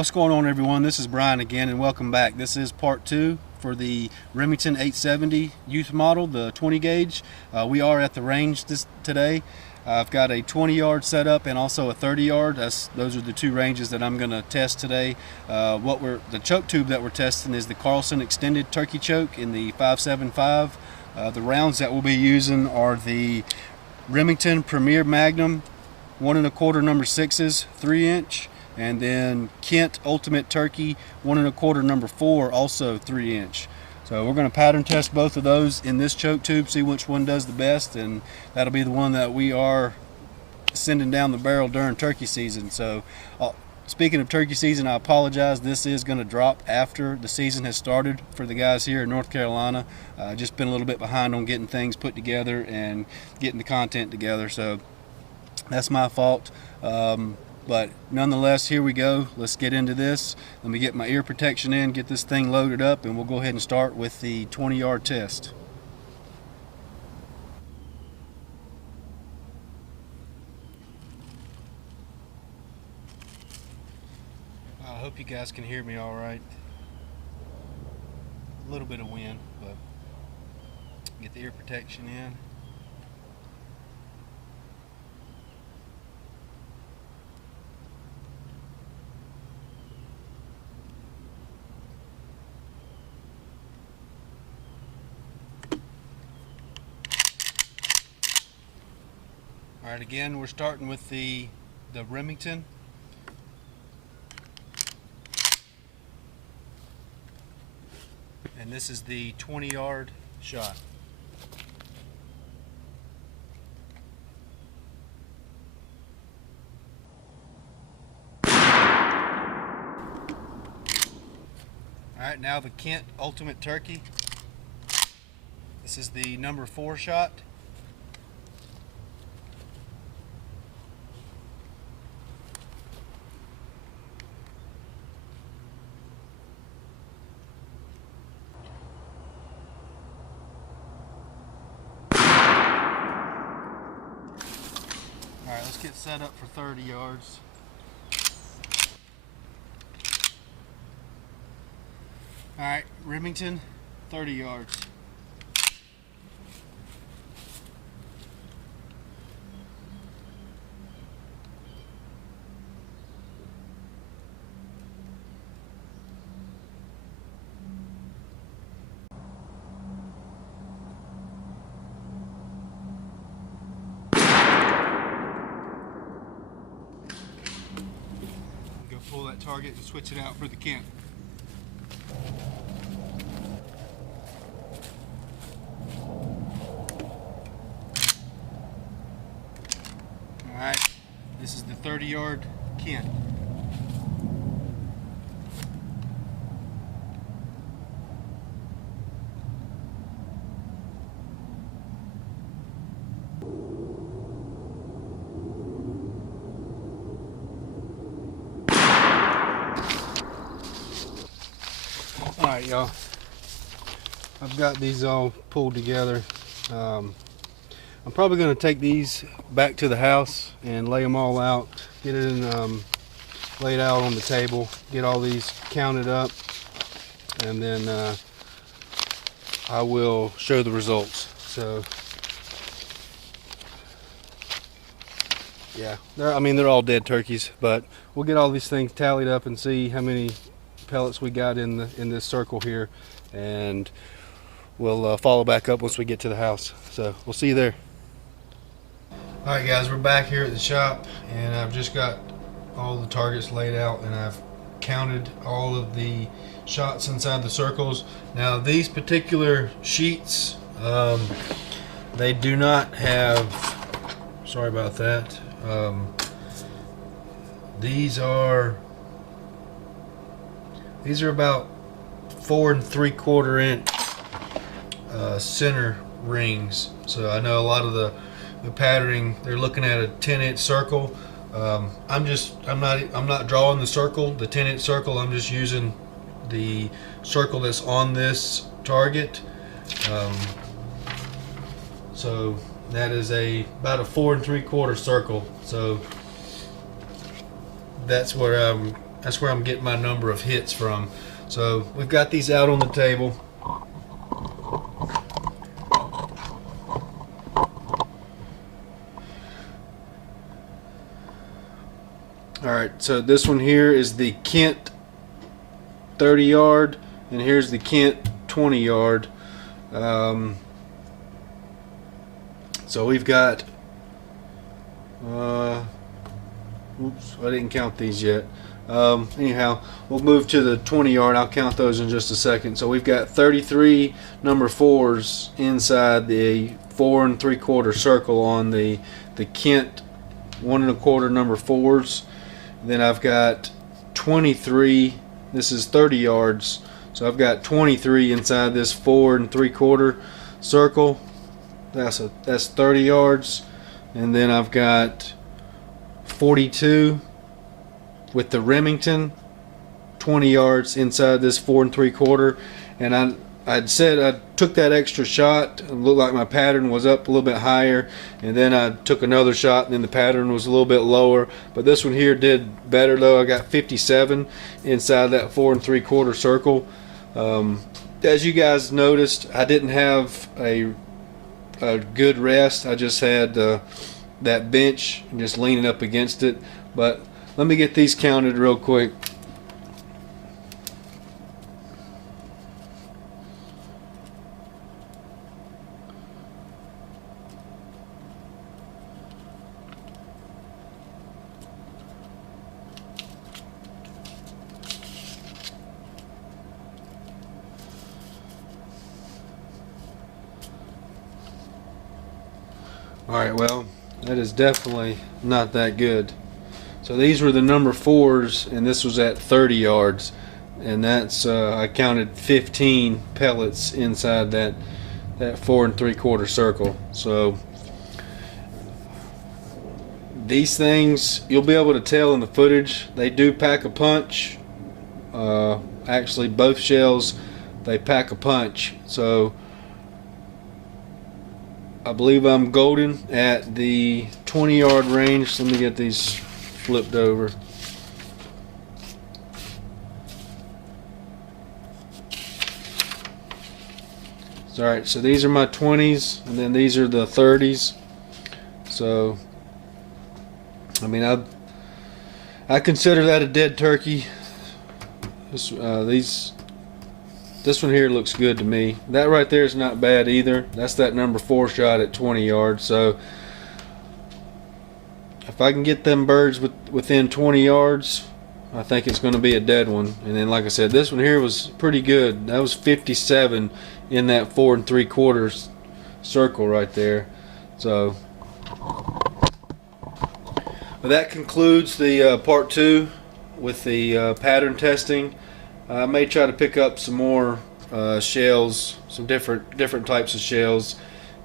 What's going on, everyone? This is Brian again, and welcome back. This is part 2 for the Remington 870 youth model, the 20 gauge. We are at the range today. I've got a 20-yard setup and also a 30-yard. Those are the two ranges that I'm going to test today. The choke tube that we're testing is the Carlson extended turkey choke in the 575. The rounds that we'll be using are the Remington Premier Magnum 1 1/4 number 6s, 3-inch. And then Kent Ultimate Turkey 1 1/4 number 4, also 3-inch. So we're going to pattern test both of those in this choke tube, see which one does the best, and that'll be the one that we are sending down the barrel during turkey season. So speaking of turkey season, I apologize, this is going to drop after the season has started for the guys here in North Carolina. Just been a little bit behind on getting things put together and getting the content together, so that's my fault. But nonetheless, here we go. Let's get into this. Let me get my ear protection in, get this thing loaded up, and we'll go ahead and start with the 20-yard test. I hope you guys can hear me all right. A little bit of wind, but get the ear protection in. All right, again, we're starting with the Remington. And this is the 20-yard shot. All right, now the Kent Ultimate Turkey. This is the number 4 shot. Alright, let's get set up for 30 yards. Alright, Remington, 30 yards. Pull that target and switch it out for the Kent. Alright, this is the 30-yard Kent. Alright, y'all, I've got these all pulled together. I'm probably going to take these back to the house and lay them all out, get it in, laid out on the table, get all these counted up, and then I will show the results. So yeah, they're all dead turkeys, but we'll get all these things tallied up and see how many pellets we got in this circle here, and we'll follow back up once we get to the house. So we'll see you there. All right, guys, we're back here at the shop, and I've just got all the targets laid out, and I've counted all of the shots inside the circles. Now, these particular sheets, they do not have, sorry about that, these are about 4 3/4 inch center rings. So I know a lot of the patterning, they're looking at a 10-inch circle. I'm not drawing the circle, the 10-inch circle. I'm just using the circle that's on this target. So that is about a 4 3/4 circle. So that's where I'm that's where I'm getting my number of hits from. So we've got these out on the table. Alright, so this one here is the Kent 30 yard, and here's the Kent 20 yard. So we've got, oops, I didn't count these yet. Anyhow, we'll move to the 20 yard. I'll count those in just a second. So we've got 33 number 4s inside the 4 3/4 circle on the Kent 1 1/4 number 4s. Then I've got 23. This is 30 yards. So I've got 23 inside this 4 3/4 circle. That's 30 yards. And then I've got 42 with the Remington, 20 yards inside this 4 3/4. And I'd said I took that extra shot. It looked like my pattern was up a little bit higher, and then I took another shot and then the pattern was a little bit lower. But this one here did better though. I got 57 inside that 4 3/4 circle. As you guys noticed, I didn't have a good rest. I just had that bench and just leaning up against it. But let me get these counted real quick. Alright, well, that is definitely not that good. So these were the number 4s, and this was at 30 yards, and that's I counted 15 pellets inside that 4 3/4 circle. So these things, you'll be able to tell in the footage, they do pack a punch. Actually, both shells, they pack a punch. So I believe I'm golden at the 20 yard range. Let me get these flipped over. Alright, so these are my 20s, and then these are the 30s. So I mean, I consider that a dead turkey. This one here looks good to me. That right there is not bad either. That's that number 4 shot at 20 yards. So if I can get them birds within 20 yards, I think it's going to be a dead one. And then, like I said, this one here was pretty good. That was 57 in that 4 3/4 circle right there. So, but that concludes the part 2 with the pattern testing. I may try to pick up some more shells, some different types of shells,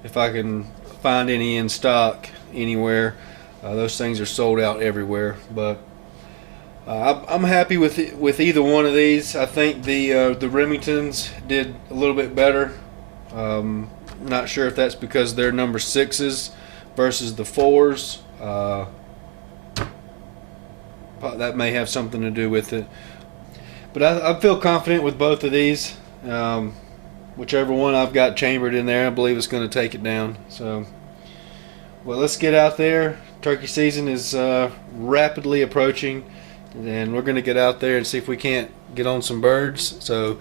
if I can find any in stock anywhere. Those things are sold out everywhere, but I'm happy with either one of these. I think the Remingtons did a little bit better. Not sure if that's because they're number 6s versus the 4s. That may have something to do with it. But I feel confident with both of these. Whichever one I've got chambered in there, I believe it's going to take it down. So, well, let's get out there. Turkey season is rapidly approaching, and we're going to get out there and see if we can't get on some birds. So,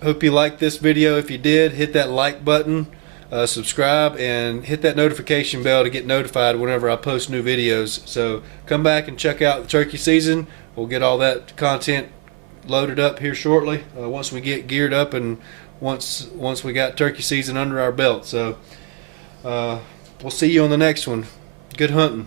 hope you liked this video. If you did, hit that like button, subscribe, and hit that notification bell to get notified whenever I post new videos. So, come back and check out the turkey season. We'll get all that content loaded up here shortly, once we get geared up and once we got turkey season under our belt. So we'll see you on the next one. Good hunting.